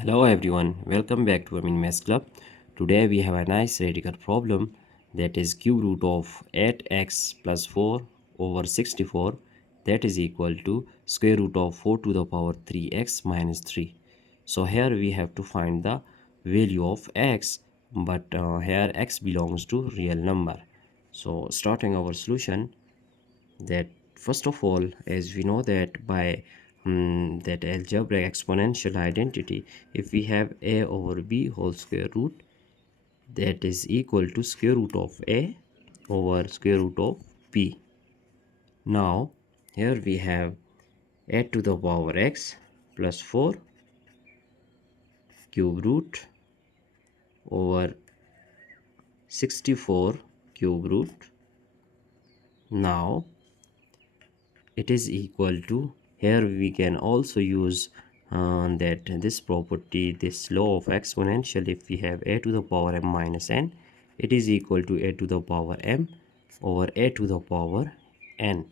Hello everyone, welcome back to Amin Maths Club. Today we have a nice radical problem that is cube root of 8x plus 4 over 64 that is equal to square root of 4 to the power 3x minus 3. So here we have to find the value of x, but here x belongs to real number. So starting our solution, that first of all, as we know that by that algebraic exponential identity, if we have a over b whole square root, that is equal to square root of a over square root of b. Now here we have a to the power x plus 4 cube root over 64 cube root. Now it is equal to, here we can also use that this property, this law of exponential. If we have a to the power m minus n, it is equal to a to the power m over a to the power n.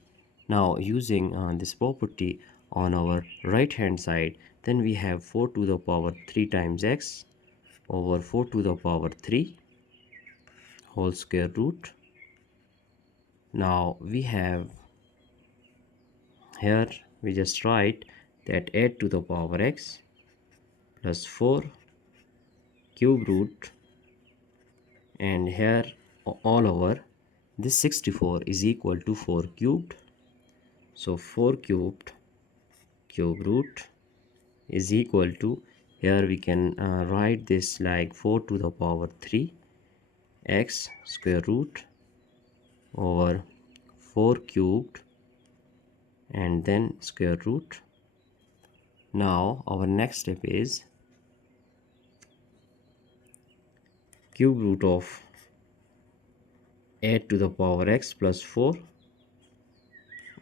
Now using this property on our right hand side, then we have 4 to the power 3 times x over 4 to the power 3 whole square root. Now we have, here we just write that a to the power x plus 4 cube root, and here all over this 64 is equal to 4 cubed. So 4 cubed cube root is equal to, here we can write this like 4 to the power 3 x square root over 4 cubed and then square root. Now our next step is cube root of a to the power x plus 4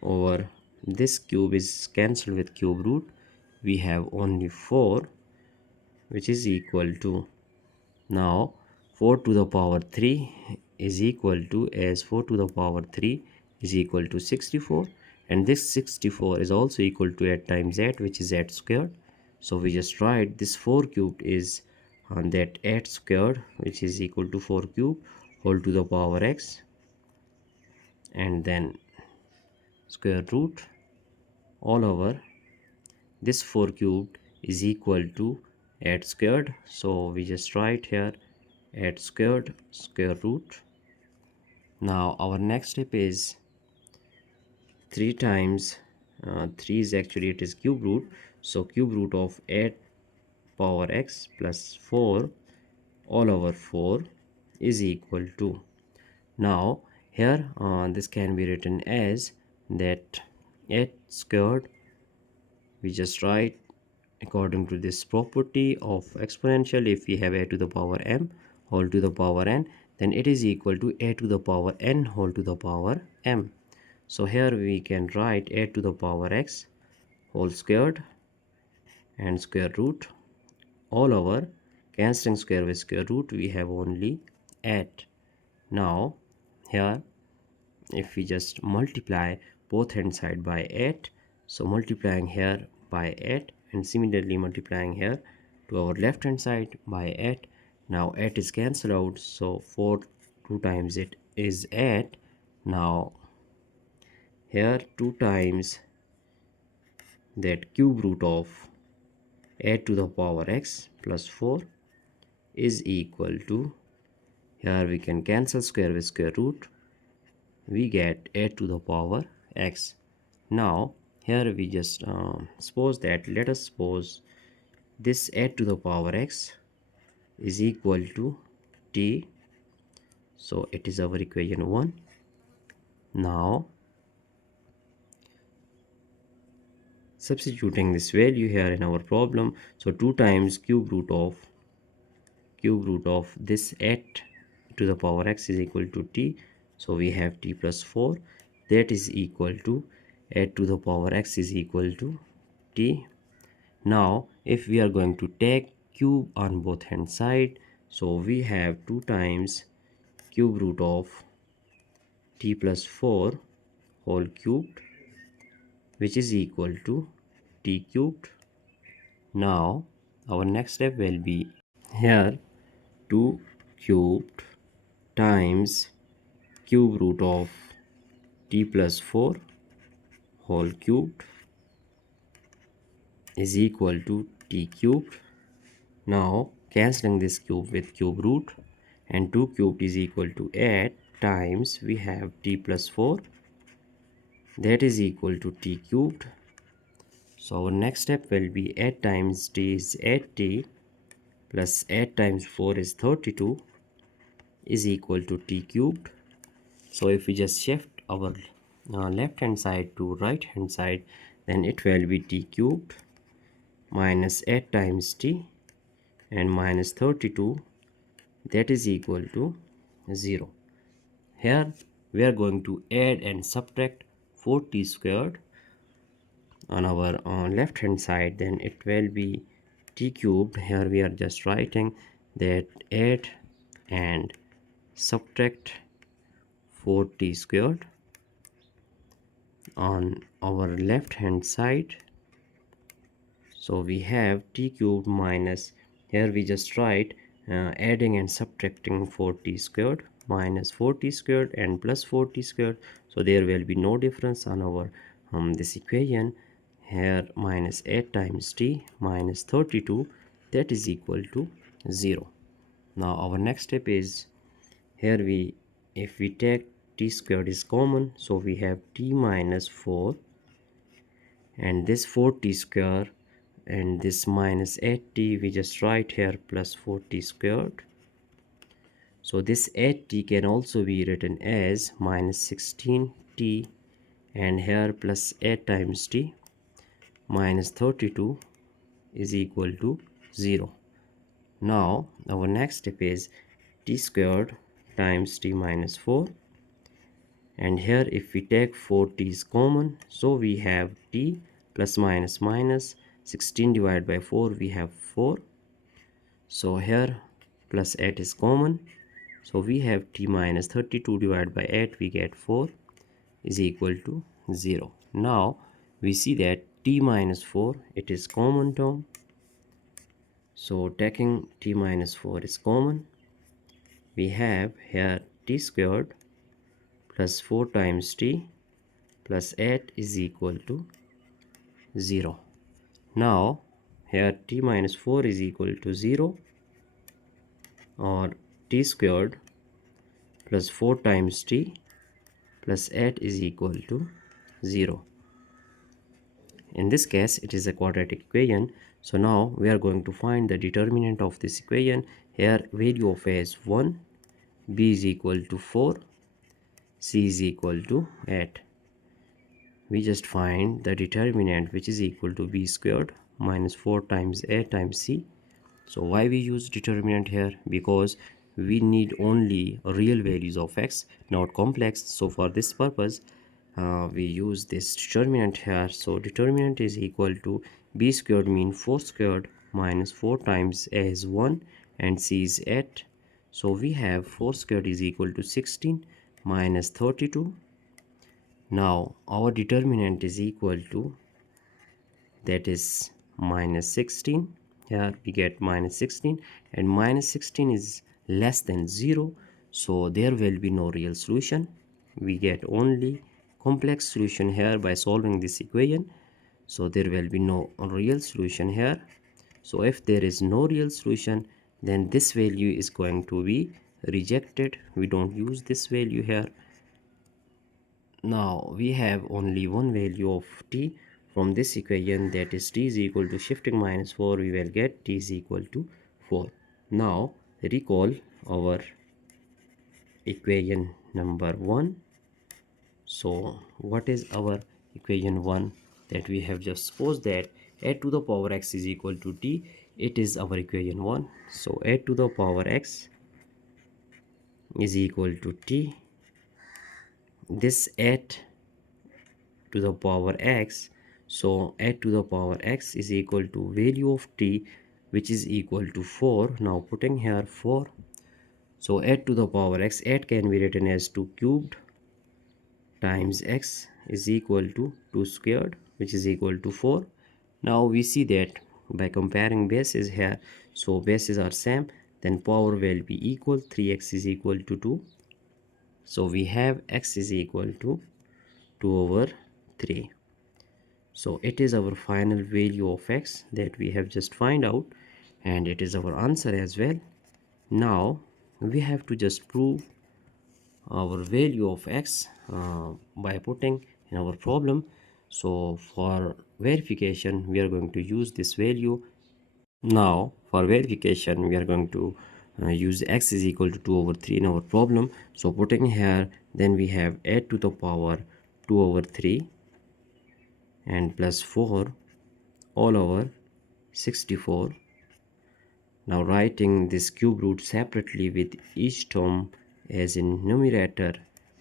over this cube is cancelled with cube root. We have only 4, which is equal to, now 4 to the power 3 is equal to, as 4 to the power 3 is equal to 64, and this 64 is also equal to 8 times 8, which is 8 squared. So we just write this 4 cubed is that 8 squared, which is equal to 4 cube whole to the power x and then square root all over this 4 cubed is equal to 8 squared. So we just write here 8 squared square root. Now our next step is 3 times 3 is actually, it is cube root, so cube root of 8 power x plus 4 all over 4 is equal to, now here this can be written as that 8 squared, we just write according to this property of exponential, if we have a to the power m whole to the power n, then it is equal to a to the power n whole to the power m. So here we can write a to the power x whole squared and square root all over, cancelling square with square root, we have only 8. Now here if we just multiply both hand side by 8, so multiplying here by 8 and similarly multiplying here to our left hand side by 8, now 8 is cancelled out, so 4 2 times it is 8. Now here 2 times that cube root of a to the power x plus 4 is equal to, here we can cancel square with square root, we get a to the power x. Now here we just suppose that, let us suppose this a to the power x is equal to t, so it is our equation 1. Now substituting this value here in our problem, so 2 times cube root of this 8 to the power x is equal to t, so we have t plus 4, that is equal to 8 to the power x is equal to t. Now if we are going to take cube on both hand side, so we have 2 times cube root of t plus 4 whole cubed, which is equal to t cubed. Now our next step will be here 2 cubed times cube root of t plus 4 whole cubed is equal to t cubed. Now cancelling this cube with cube root, and 2 cubed is equal to 8 times we have t plus 4, that is equal to t cubed. So our next step will be 8 times t is 8t plus 8 times 4 is 32 is equal to t cubed. So if we just shift our left hand side to right hand side, then it will be t cubed minus 8 times t and minus 32, that is equal to 0. Here we are going to add and subtract 4t squared on our left hand side, then it will be t cubed. Here we are just writing that add and subtract 4t squared on our left hand side. So we have t cubed minus, here we just write adding and subtracting 4t squared minus 4t squared and plus 4t squared. So there will be no difference on our this equation. Here minus 8 times t minus 32, that is equal to 0. Now our next step is, here if we take t squared is common, so we have t minus 4 and this 4t square and this minus 8t we just write here plus 4t squared. So this 8t can also be written as minus 16t and here plus 8 times t minus 32 is equal to 0. Now our next step is t squared times t minus 4, and here if we take 4t is common, so we have t plus minus minus 16 divided by 4 we have 4. So here plus 8 is common, so we have t minus 32 divided by 8, we get 4 is equal to 0. Now we see that t minus 4, it is common term, so taking t minus 4 is common, we have here t squared plus 4 times t plus 8 is equal to 0. Now here t minus 4 is equal to 0, or t squared plus 4 times t plus 8 is equal to 0. In this case it is a quadratic equation. So now we are going to find the determinant of this equation. Here value of a is 1, b is equal to 4, c is equal to 8. We just find the determinant, which is equal to b squared minus 4 times a times c. So why we use determinant here? Because we need only real values of x, not complex. So for this purpose we use this determinant here. So determinant is equal to b squared mean 4 squared minus 4 times a is 1 and c is 8. So we have 4 squared is equal to 16 minus 32. Now our determinant is equal to, that is minus 16. Here we get minus 16 and minus 16 is less than 0, so there will be no real solution. We get only complex solution here by solving this equation, so there will be no real solution here. So if there is no real solution, then this value is going to be rejected. We don't use this value here. Now we have only one value of t from this equation, that is t is equal to shifting minus 4, we will get t is equal to 4. Now recall our equation number 1. So what is our equation 1? That we have just supposed that a to the power x is equal to t, it is our equation 1. So a to the power x is equal to t. This 8 to the power x, so 8 to the power x is equal to value of t, which is equal to 4. Now putting here 4, so 8 to the power x, 8 can be written as 2 cubed times x is equal to 2 squared, which is equal to 4. Now we see that by comparing bases here, so bases are same, then power will be equal. 3x is equal to 2, so we have x is equal to 2 over 3. So it is our final value of x that we have just find out, and it is our answer as well. Now we have to just prove our value of x by putting in our problem. So for verification we are going to use this value. Now for verification we are going to use x is equal to 2 over 3 in our problem. So putting here, then we have 8 to the power 2 over 3 and plus 4 all over 64. Now writing this cube root separately with each term as in numerator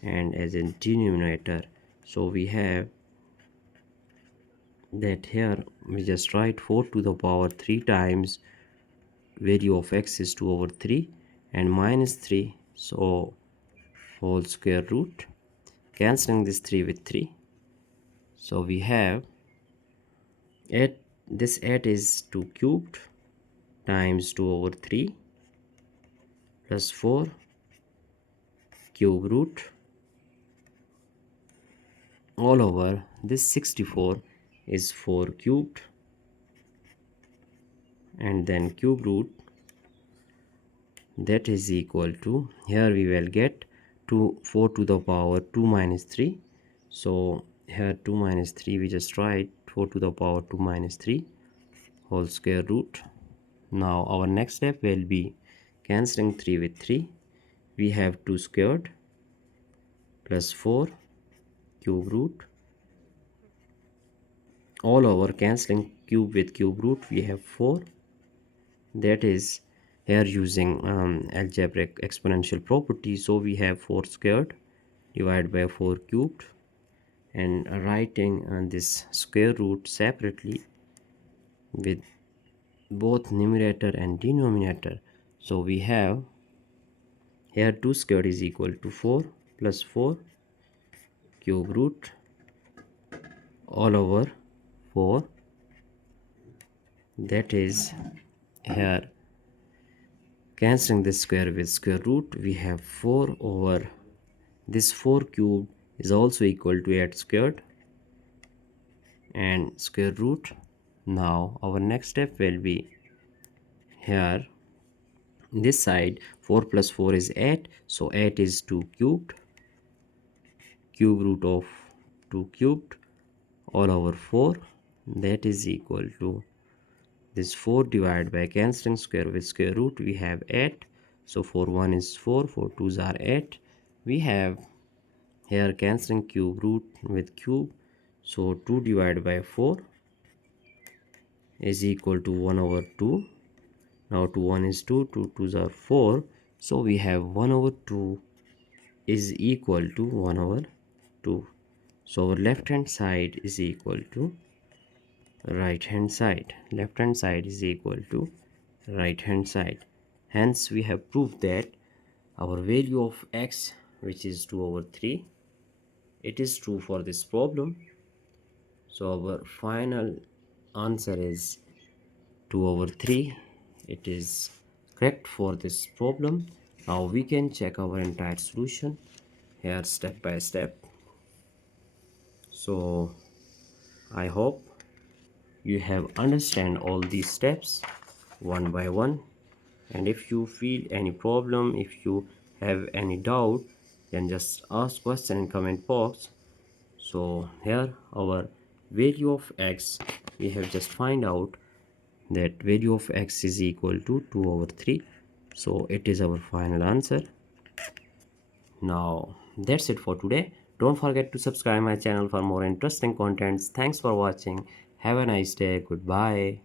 and as in denominator. So we have that here we just write 4 to the power 3 times value of x is 2 over 3 and minus 3, so whole square root, cancelling this 3 with 3. So we have 8, this 8 is 2 cubed times 2 over 3 plus 4 cube root all over this 64 is 4 cubed, and then cube root, that is equal to, here we will get 4 to the power 2 minus 3. So here 2 minus 3 we just write 4 to the power 2 minus 3 whole square root. Now our next step will be cancelling 3 with 3. We have 2 squared plus 4 cube root all over, cancelling cube with cube root we have 4. That is here using algebraic exponential property, so we have 4 squared divided by 4 cubed, and writing this square root separately with both numerator and denominator. So we have here 2 squared is equal to 4 plus 4 cube root all over 4. That is here cancelling this square with square root we have 4 over this 4 cubed is also equal to 8 squared and square root. Now our next step will be here this side 4 plus 4 is 8, so 8 is 2 cubed, cube root of 2 cubed all over 4, that is equal to this 4 divided by cancelling square with square root we have 8. So 4 1 is 4, 4 2s are 8. We have here cancelling cube root with cube, so 2 divided by 4 is equal to 1 over 2. Now 2 1 is 2, 2 2s are 4, so we have 1 over 2 is equal to 1 over 2. So our left hand side is equal to right hand side, left hand side is equal to right hand side. Hence we have proved that our value of x, which is 2 over 3, it is true for this problem. So our final answer is 2 over 3. It is correct for this problem. Now we can check our entire solution here step by step. So I hope you have understand all these steps one by one, and if you feel any problem, if you have any doubt, then just ask question in comment box. So here our value of x, we have just find out that value of x is equal to 2 over 3, so it is our final answer. Now that's it for today. Don't forget to subscribe my channel for more interesting contents. Thanks for watching. Have a nice day. Goodbye.